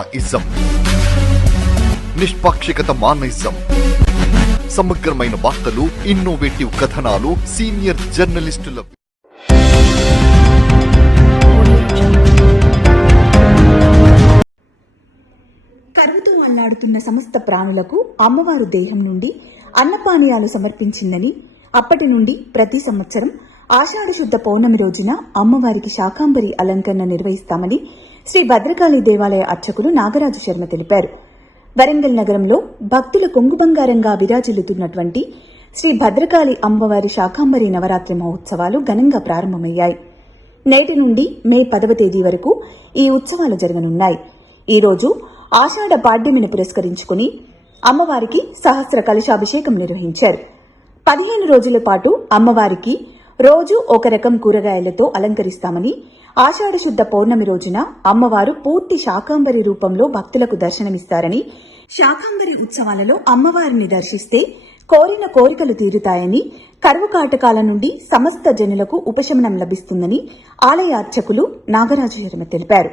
Ism నిష్పాక్షికత మానయిజం సమగ్రమైన వార్తలు, innovative కథనాలు, సీనియర్ జర్నలిస్టుల కరువుతో అల్లాడుతున్న సమస్త ప్రాణులకు అమ్మవారు దేహం నుండి అన్నపానీయాలు సమర్పించిందని, అప్పటి నుండి ప్రతి సంవత్సరం ఆషాఢ శుద్ధ పౌర్ణమి రోజున అమ్మవారికి శాకాంబరి అలంకరణ నిర్వహిస్తామని శ్రీ భద్రకాళి దేవాలయ అర్చకులు నాగరాజు శర్మ తెలిపారు. వరంగల్ నగరంలో భక్తుల కొంగు బంగారంగా విరాజిల్లుతున్నటువంటి శ్రీ భద్రకాళి అమ్మవారి శాకాంబరి నవరాత్రి మహోత్సవాలు ఘనంగా ప్రారంభమయ్యాయి. నేటి నుండి మే 10వ తేదీ వరకు ఈ ఉత్సవాలు జరగనున్నాయి. ఈ రోజు ఆషాఢ పాడ్యమిని పురస్కరించుకుని అమ్మవారికి సహస్ర కలశాభిషేకం నిర్వహించారు. 15 రోజుల పాటు అమ్మవారికి రోజు ఒక రకం కూరగాయలతో అలంకరిస్తామని, ఆషాఢ శుద్ధ పౌర్ణమి రోజున అమ్మవారు పూర్తి శాకాంబరి రూపంలో భక్తులకు దర్శనమిస్తారని, శాకాంబరి ఉత్సవాలలో అమ్మవారిని దర్శిస్తే కోరిన కోరికలు తీరుతాయని, కరువు కాటకాల నుండి సమస్త జనులకు ఉపశమనం లభిస్తుందని ఆలయ అర్చకులు నాగరాజు శర్మ తెలిపారు.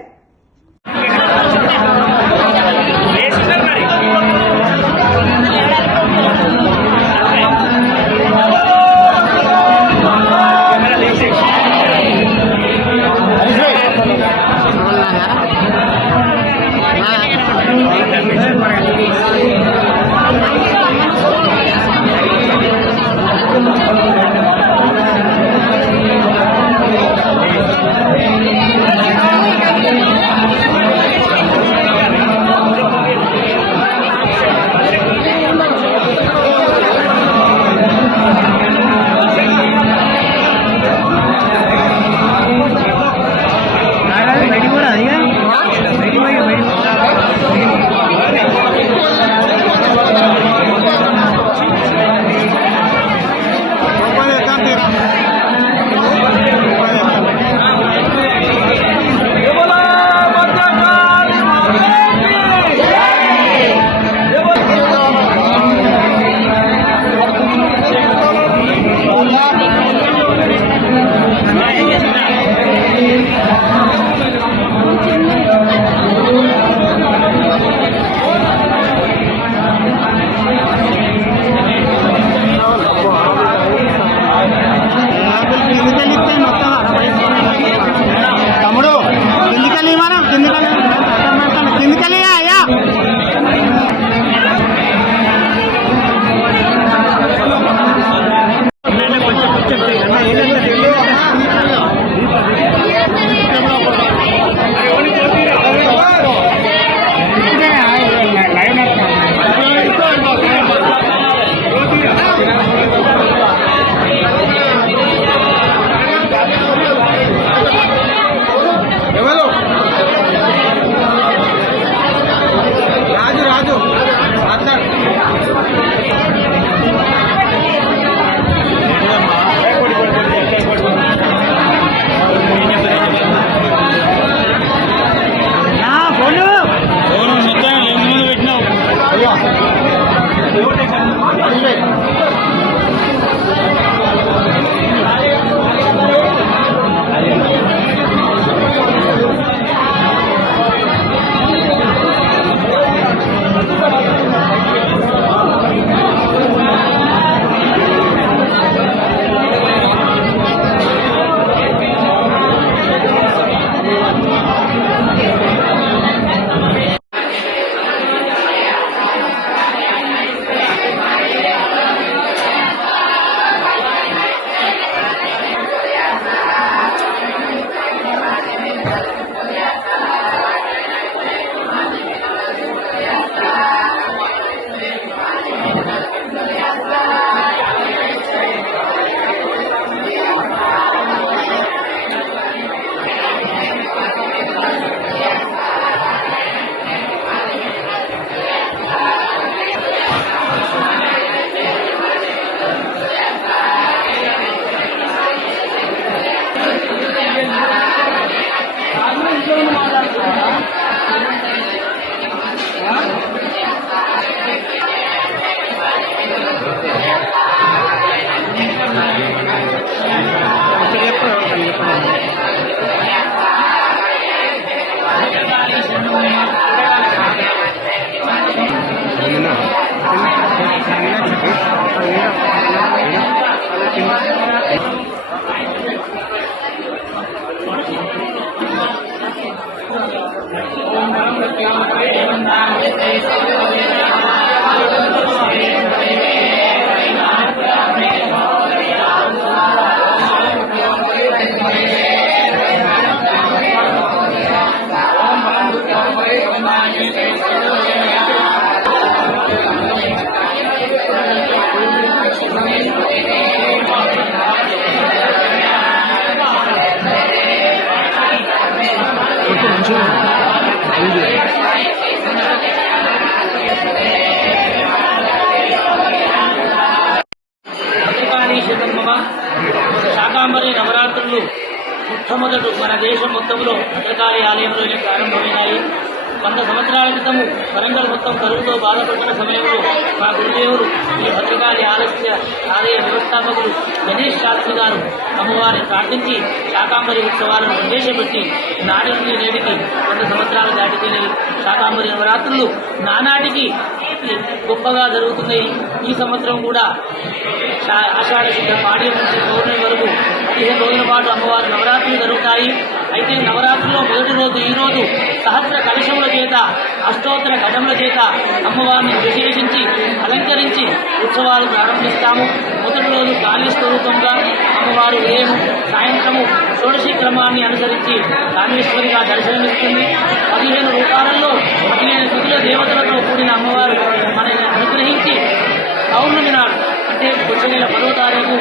భద్రకాళీశతమ్మ శాకాంబరి నవరాత్రులు మొట్టమొదటి మన దేశం మొత్తంలో భద్రకాళి ఆలయంలోనే ప్రారంభమైనాయి. 100 సంవత్సరాల క్రితము వరంగల్ మొత్తం కరువుతో బాధపడుతున్న సమయంలో మా గురుదేవులు ఈ భద్రకాళి ఆలయ వ్యవస్థాపకులు గణేష్ శాస్త్రి గారు అమ్మవారిని ప్రార్థించి శాకాంబరి ఉత్సవాలను ప్రవేశపెట్టి నాటి నుండి నేటికి 100 సంవత్సరాలు దాటిపోయినాయి. శాకాంబరి నవరాత్రులు నానాటికి గొప్పగా జరుగుతున్నాయి. ఈ సంవత్సరం కూడా ఆషాఢ శుద్ధ పాడ్యం నుంచి పౌర్ణమి వరకు 15 రోజుల పాటు అమ్మవారి నవరాత్రులు జరుగుతాయి. అయితే నవరాత్రుల్లో మొదటి రోజు ఈ రోజు సహస్ర కలశముల చేత అష్టోత్తర ఘటముల చేత అమ్మవారిని విశేషించి అలంకరించి ఉత్సవాలు ప్రారంభిస్తాము. మొదటి రోజు కాళీ స్వరూపంగా అమ్మవారు ఉదయం సాయంత్రము షోడశి క్రమాన్ని అనుసరించి కాళేశ్వరిగా దర్శనమిస్తుంది. 15 రూపాలలో 15 స్థుతుల దేవతలతో కూడిన అమ్మవారు మనల్ని అనుగ్రహించి పౌర్ణమి నాడు అంటే వచ్చే నెల 10వ తారీఖు